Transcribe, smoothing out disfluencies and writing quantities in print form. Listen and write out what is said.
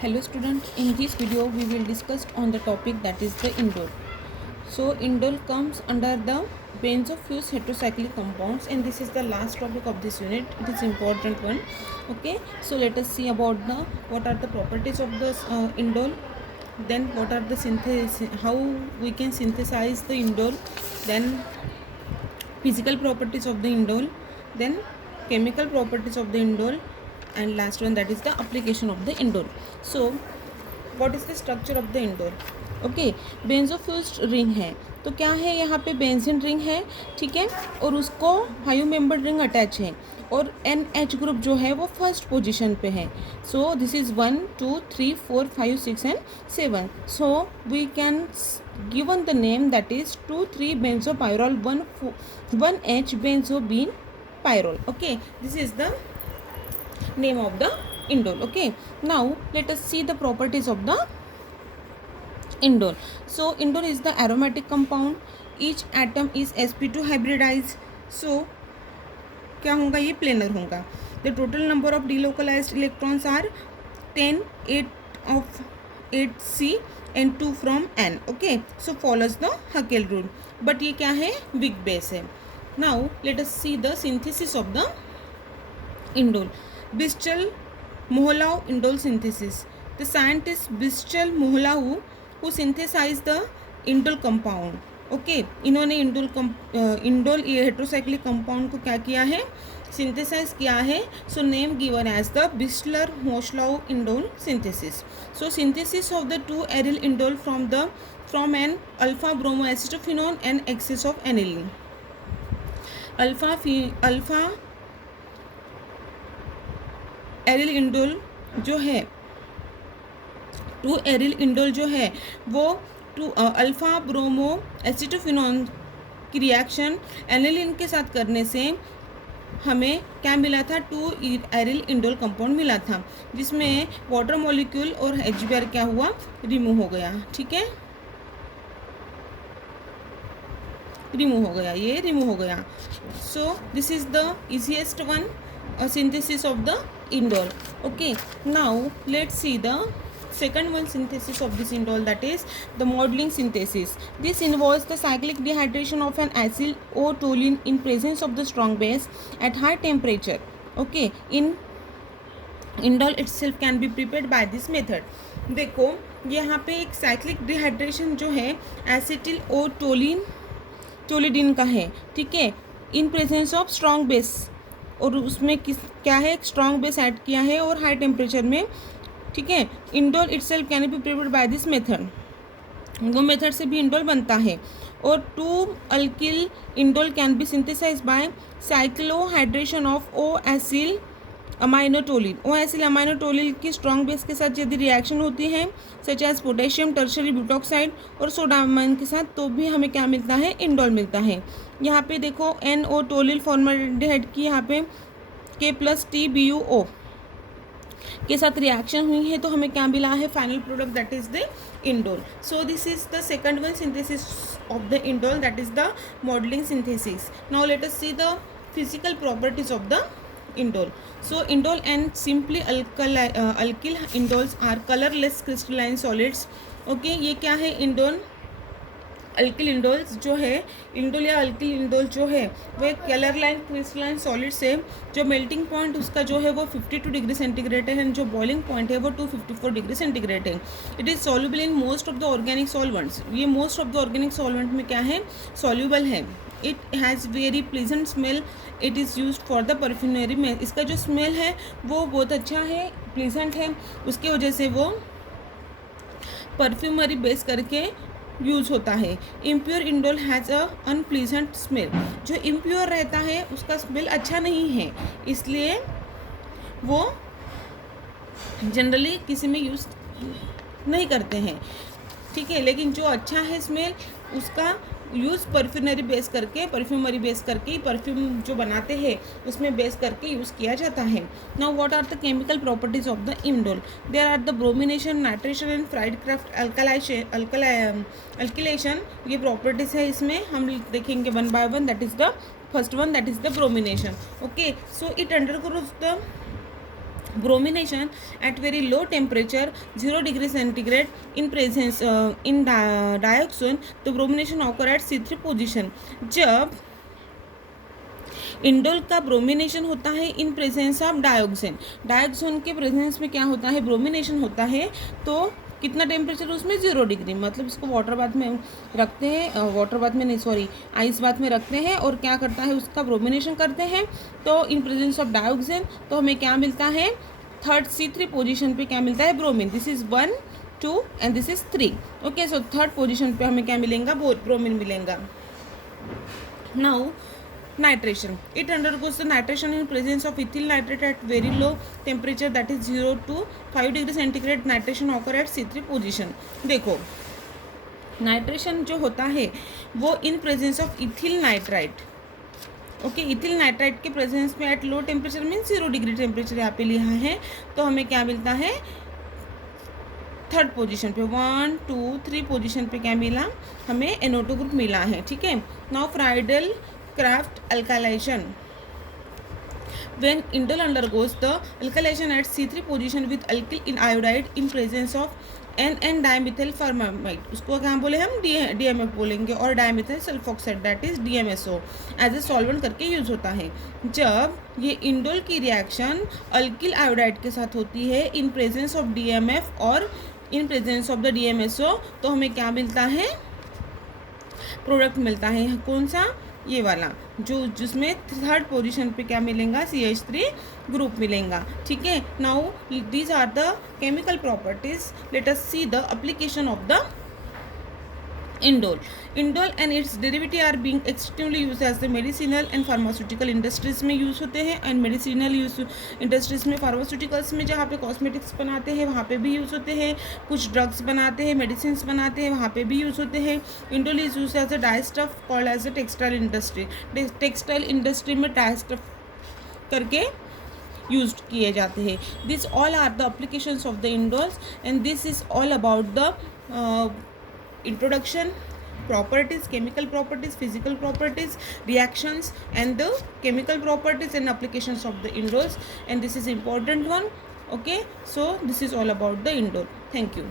Hello student, in this video we will discuss on the topic that is the indole. So indole comes under the benzo-fused heterocyclic compounds and this is the last topic of this unit. It is important one. Okay, so let us see about the what are the properties of the indole, then what are the how we can synthesize the indole, then physical properties of the indole, then chemical properties of the indole, and last one that is the application of the indole. So what is the structure of the indole? Okay, benzofused ring है तो क्या है, यहाँ पे benzene ring है, ठीक है, और उसको हायो मेंबर रिंग अटैच है और एन एच ग्रुप जो है वो फर्स्ट पोजीशन पे है. So this is 1 2 3 4 5 6 and 7. So we can given the name that is 2,3 benzopyrrole 1H benzobene pyrrole. Okay, this is the name of the indole. Okay, now let us see the properties of the indole. So indole is the aromatic compound. Each atom is sp2 hybridized. So क्या होगा, ये planar होगा. The total number of delocalized electrons are 10, 8 of 8c and 2 from n. Okay, so follows the Huckel rule. But ये क्या है, weak base है. Now let us see the synthesis of the indole. Bristol-Moholau indole synthesis. The scientist Bristol-Moholau who synthesized the indole compound. Okay, इन्होंने indole ये heterocyclic compound को क्या किया है, सिंथेसाइज किया है. So name given as the Bischler Mohlau indole synthesis. So synthesis of the 2 aryl indole from an alpha bromo acetophenone and excess of aniline. Alpha aryl indole जो है, 2 एरिल इंडोल जो है वो अल्फा ब्रोमो एसिटोफिनोन की reaction aniline के साथ करने से हमें क्या मिला था, 2 एरिल इंडोल कंपाउंड मिला था, जिसमें वाटर मॉलिक्यूल और HBr क्या हुआ, रिमूव हो गया. ठीक है, रिमूव हो गया, ये रिमूव हो गया. सो this is the easiest one synthesis of the indole. Okay, now let's see the second one synthesis of this indole, that is the modeling synthesis. This involves the cyclic dehydration of an acyl or toluene in presence of the strong base at high temperature. Okay, in indole itself can be prepared by this method. देखो यहाँ पे एक cyclic dehydration जो है acetyl और टोलिडीन का है, ठीक है, in presence of strong base, और उसमें क्या है, एक स्ट्रॉन्ग बेस ऐड किया है और हाई टेम्परेचर में. ठीक है, indole itself can be prepared by this method. वो मेथड से भी इंडोल बनता है. और 2 alkyl indole can be synthesize by cyclohydration of o acyl aminotoluene. O acyl aminotoluene की स्ट्रॉन्ग बेस के साथ यदि रिएक्शन होती है such as potassium tertiary butoxide और सोडामाइन के साथ, तो भी हमें क्या मिलता है, इंडोल मिलता है. यहाँ पे देखो NO टोलिल फॉर्मल्डिहाइड की यहाँ पे K+TBuO के साथ रिएक्शन हुई है, तो हमें क्या मिला है, final product, that is the indole. So this is the second one synthesis of the indole, that is the modelling synthesis. Now let us see the physical properties of the indole. So indole and simply alkyl indoles are colorless crystalline solids. Okay, ये क्या है, indole alkyl indoles जो है, indole या alkyl indole जो है वो एक कलरलाइन क्रिस्टलाइन सॉलिड्स है, जो मेल्टिंग पॉइंट उसका जो है वो 52 डिग्री सेंटीग्रेड है, जो बॉइलिंग पॉइंट है वो 254 डिग्री सेंटीग्रेड है. It is soluble in most of the organic solvents. ये most of the organic solvent में क्या है, सॉल्युबल है. It has very pleasant smell. It is use for the perfumery में. इसका जो स्मेल है वो बहुत अच्छा है, प्लीजेंट है, उसकी वजह से वो परफ्यूमरी बेस करके यूज़ होता है. Impure indole has a unpleasant smell. जो इम्प्योर रहता है उसका स्मेल अच्छा नहीं है, इसलिए वो जनरली किसी में यूज़ नहीं करते हैं. ठीक है, लेकिन जो अच्छा है स्मेल उसका यूज़ परफ्यूमरी बेस करके परफ्यूम जो बनाते हैं उसमें बेस करके यूज़ किया जाता है. Now what are the chemical properties of the indole? There are the bromination, nitration and Friedel Crafts alkylation. ये प्रॉपर्टीज़ है, इसमें हम देखेंगे one by one. That is the first one, that is the bromination. Okay, so it undergoes the bromination at very low temperature 0 degree centigrade in presence in dioxin the bromination occur at C3 position. जब indole का bromination होता है in presence of dioxin, dioxin के presence में क्या होता है, bromination होता है, तो कितना टेम्परेचर उसमें 0 डिग्री, मतलब इसको वाटर बाथ में रखते हैं, वाटर बाथ में नहीं सॉरी आइस बाथ में रखते हैं और क्या करता है उसका ब्रोमिनेशन करते हैं, तो इन प्रेजेंस ऑफ डायोक्सिन तो हमें क्या मिलता है, थर्ड C3 पोजीशन पे क्या मिलता है, bromine. This is 1 2 and this is 3. Okay, so third position पे हमें क्या मिलेगा, ब्रोमीन मिलेगा. Now nitration, it undergoes the nitration in presence of ethyl nitrate at very low temperature that is 0 to 5 degree centigrade. nitration occur at C3 position. देखो nitration जो होता है वो in presence of ethyl nitrite. Okay, ethyl nitrite के presence में at low temperature mean 0 degree temperature यहाँ पे लिया है, तो हमें क्या मिलता है, थर्ड पोजीशन पे 1 2 3 पोजीशन पे क्या मिला, हमें NO2 ग्रुप मिला है. ठीक है. Now Friedl Craft alkylation. When indole undergoes the alkylation at C3 position with alkyl in iodide in presence of N dimethyl formamide, उसको क्या बोले हम, DMF बोलेंगे, और dimethyl sulfoxide that is DMSO as a solvent करके use होता है. जब ये इंडोल की रिएक्शन अल्किल आयोडाइड के साथ होती है इन प्रेजेंस ऑफ DMF और in presence of the DMSO, तो हमें क्या मिलता है, प्रोडक्ट मिलता है. कौन सा, ये वाला जो जिसमें थर्ड पोजीशन पे क्या मिलेगा, CH3 ग्रुप मिलेगा. ठीक है. Now these are the chemical properties. Let us see the application of the indole. Indole and its derivative are being extensively use as the medicinal and pharmaceutical industries में use होते हैं, and medicinal use industries में, pharmaceuticals में जहाँ पे cosmetics बनाते हैं वहाँ पे भी यूज़ होते हैं, कुछ ड्रग्स बनाते हैं, मेडिसिन बनाते हैं वहाँ पे भी यूज़ होते हैं. Indole is use as a dyestuff called as a textile industry. Textile industry में डाइस्टफ करके यूज किए जाते हैं. This all are the applications of the indoles and this is all about the introduction, properties, chemical properties, physical properties, reactions and the chemical properties and applications of the indoles, and this is important one. Okay, so this is all about the indole. Thank you.